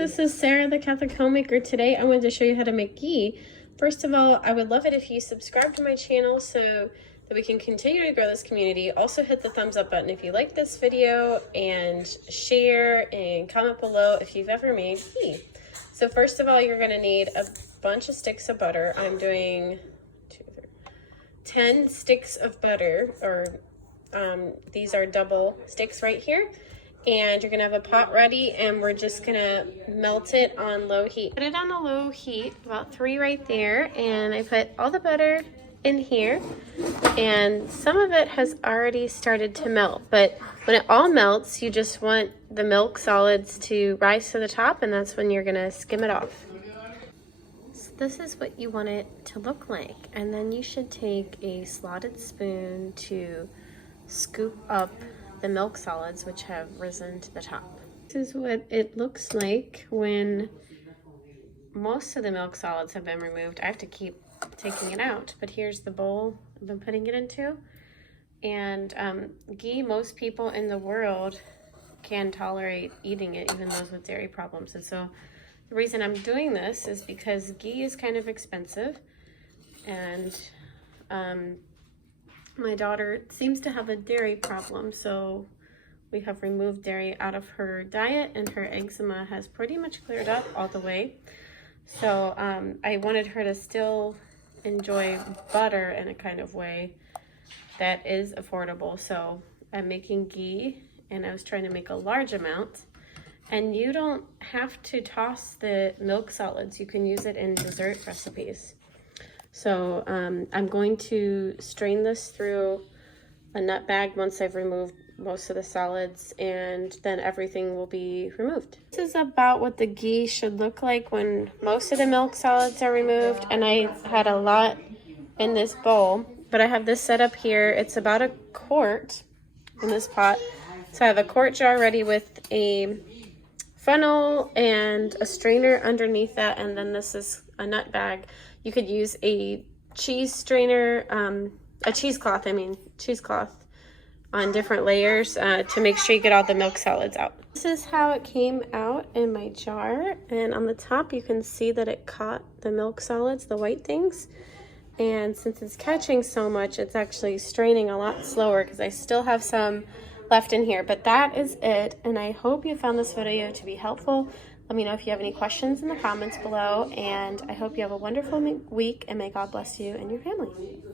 this is Sarah, the Catholic Homemaker. Today I wanted to show you how to make ghee. First of all, I would love it if you subscribe to my channel so that we can continue to grow this community. Also hit the thumbs up button if you like this video, and share and comment below if you've ever made ghee. So first of all, you're going to need a bunch of sticks of butter. I'm doing 10 sticks of butter, or these are double sticks right here. And you're gonna have a pot ready, and we're just gonna melt it on low heat. Put it on a low heat, about 3 right there, and I put all the butter in here, and some of it has already started to melt, but when it all melts, you just want the milk solids to rise to the top, and that's when you're gonna skim it off. So this is what you want it to look like, and then you should take a slotted spoon to scoop up the milk solids which have risen to the top. This is what it looks like when most of the milk solids have been removed. I have to keep taking it out, but here's the bowl I've been putting it into. And ghee, most people in the world can tolerate eating it, even those with dairy problems. And so the reason I'm doing this is because ghee is kind of expensive, and my daughter seems to have a dairy problem, so we have removed dairy out of her diet, and her eczema has pretty much cleared up all the way. So I wanted her to still enjoy butter in a kind of way that is affordable. So I'm making ghee, and I was trying to make a large amount. And you don't have to toss the milk solids. You can use it in dessert recipes. So I'm going to strain this through a nut bag once I've removed most of the solids, and then everything will be removed. This is about what the ghee should look like when most of the milk solids are removed, and I had a lot in this bowl, but I have this set up here. It's about a quart in this pot. So I have a quart jar ready with a funnel and a strainer underneath that, and then this is a nut bag. You could use a cheese strainer, a cheesecloth on different layers to make sure you get all the milk solids out. This is how it came out in my jar, and on the top you can see that it caught the milk solids, the white things. And since it's catching so much, it's actually straining a lot slower because I still have some left in here. But that is it, and I hope you found this video to be helpful. Let me know if you have any questions in the comments below, and I hope you have a wonderful week, and may God bless you and your family.